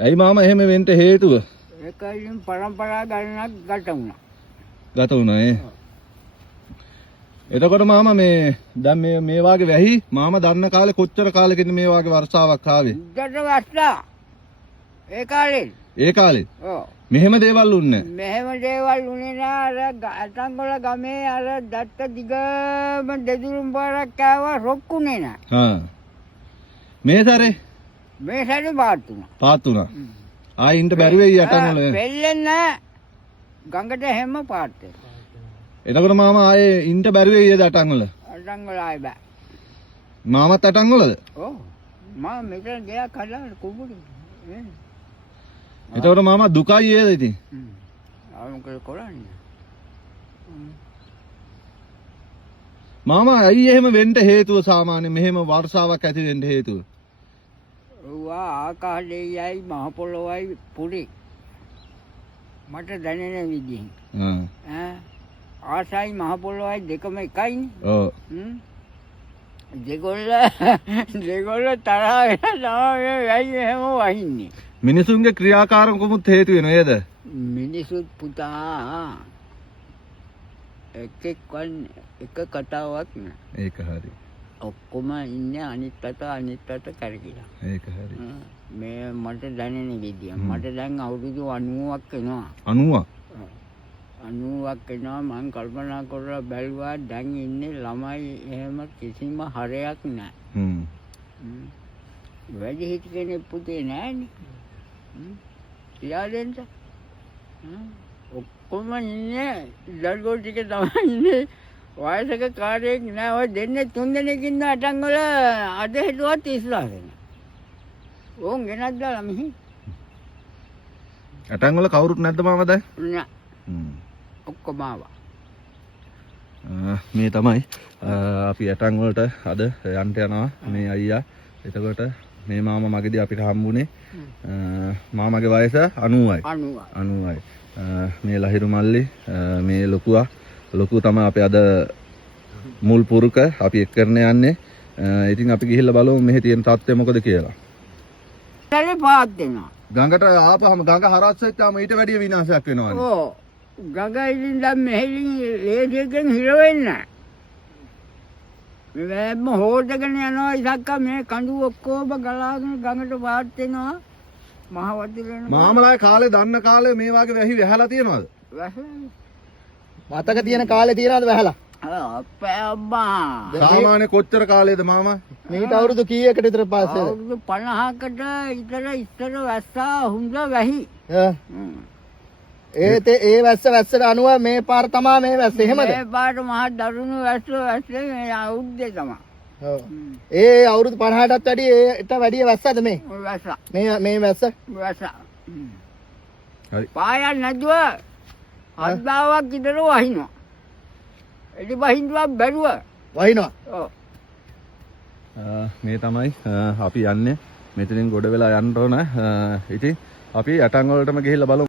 ඇයි මාමා එහෙම වෙන්න හේතුව? ඒකයින් පරම්පරා ගණනක් ගත වුණා. ගත වුණා ඈ. එතකොට මාමා මේ දැන් මේ වාගේ වැහි මාමා දන්න කාලේ කොච්චර කාලෙකින්ද මේ වාගේ වර්ෂාවක් ආවේ? උඩට වැස්සා. ඒ කාලේ. ඒ කාලේ. ඔව්. මෙහෙම දේවල් උන්නේ මෙහෙම දේවල් උනේ නෑ. අර අටංගොල ගමේ අර දත්ත දිගම දෙදුරුම් පාරක් ආවා රොක්කුනේ නෑ. හා. මේ සැරේ මේ සැරේ පාත් වුණා. පාත් වුණා. ආයි ඉන්න බැරි වෙයි අටංගොල. වෙල්ලෙන් නෑ. ගඟට හැම පාත් වෙනවා. එතකොට මාමා ආයේ ඉන්න බැරි වෙයිද අටංගොල? අටංගොල ආයි බෑ. මාමත් අටංගොලද? ඔව්. මම මෙතන ගයක් හදලා කුඹුරු. එතකොට මාමා දුකයි ඒද ඉතින්? මොකද කරන්නේ? මාමා ඇයි එහෙම වෙන්න හේතුව සාමාන්‍යයෙන් මෙහෙම වර්ෂාවක් ඇති වෙන්න හේතුව? ඔව්වා ආකාශයයි මහ පොළොවයි පුරි. මට දැනෙන විදිහින්. ආසයි මහ පොළොවයි දෙකම එකයිනේ. ඔව්. දෙගොල්ල තරහ වෙනවා ඇයි එහෙම වහින්නේ? මිනිසුන්ගේ ක්‍රියාකාරකමුත් හේතු වෙන නේද? මිනිසුත් පුතා එක කතාවක් නෑ. ඒක හරි. ඔක්කොම ඉන්නේ අනිත් අත කරකිලා. ඒක හරි. මේ මට දැනෙන විදිය. මට දැන් අවුරුදු 90ක් වෙනවා. 90ක්? 90ක් වෙනවා. මම කල්පනා කරලා බැලුවා දැන් ඉන්නේ ළමයි එහෙම කිසිම හරයක් නෑ. වැඩි හිටි කෙනෙක් පුතේ නෑනේ. යාදෙන්ට ඔක්කොම ඉන්නේ දල්ගෝ ටික තමයි ඉන්නේ. වයසක කාර්යයක් නෑ. ඔය දෙන්නේ 3 දෙනෙක් ඉන්න අටංගොල අද හෙටුවත් ඉස්ලාගෙන. ඕන් ගෙනත් දාලා මෙහි. අටංගොල කවුරුත් නැද්ද මාමා දැන්? නෑ. ඔක්කොම ආවා. මේ තමයි අපි අටංගොලට අද යන්න යනවා මේ අයියා. එතකොට මේ මාමා මගේදී අපිට හම්බුනේ මාමාගේ වයස 90යි. 90යි. මේ ලහිරු මල්ලි මේ ලොකුවා ලොකු තමයි අපි අද මුල් පුරුක අපි එක් කරන යන්නේ. ඉතින් අපි ගිහිල්ලා බලමු මෙහි තියෙන තත්ත්වය මොකද කියලා. සැලේ පාත් දෙනවා. ගඟට ආපහම ගඟ හරස් වෙච්චාම ඊට වැඩිය විනාශයක් වෙනවානේ. ඔව්. ගඟ ඉතින් දැන් මෙහෙලින් ලේසියෙන් හිර වෙන්නේ නැහැ. මේවැම හොදගෙන යනවා ඉසක්ක මේ කඳු ඔක්කොම ගලාගෙන ගඟට පාත් වෙනවා. මහ වතුර වෙනවා. මාමලාගේ කාලේ දන්න කාලේ මේ වගේ වැහි වැහලා තියෙනවද? වැහලා. මතක තියෙන කාලේ තියනවද වැහලා? අපේ අම්මා. සාමාන්‍ය කොච්චර කාලේද මාමා? මීට අවුරුදු කීයකට විතර පස්සේද? අවුරුදු 50කට ඉස්සර වැස්සා හුඟ වැහි. ඒ වැස්සට අනුව මේ පාර තමා මේ වැස්ස එහෙමද? මේ පාර මහා දරුණු වැස්සේ මේ අවුද්දේ තමයි. ඔව්. ඒ අවුරුදු 50ටත් වැඩිය වැස්සද මේ? වැස්සා. මේ වැස්ස? වැස්සා. හරි. පායන් නැතුව අද්දාවක් විතර වහිනවා. එලි බහින්දුවක් බැරුව වහිනවා. ඔව්. මේ තමයි අපි යන්නේ. මෙතනින් ගොඩ වෙලා යන්න ඕන. ඉතින් අපි අටංගොලටම ගිහිල්ලා බලමු.